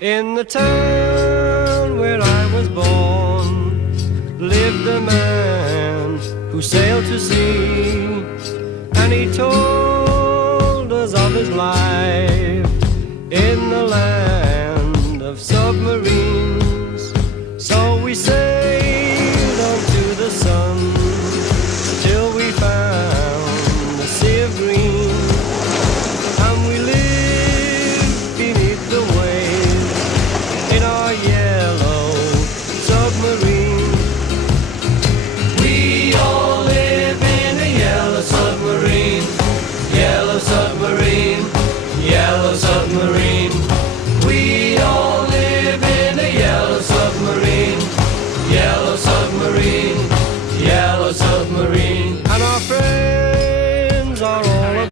In the town where I was born lived a man who sailed to sea, and he told us of his life in the land of submarines. So we sailed on to the sun till we found the sea of green, and we lived beneath the waves in our yellow submarine. We all live in a yellow submarine, yellow submarine, yellow submarine.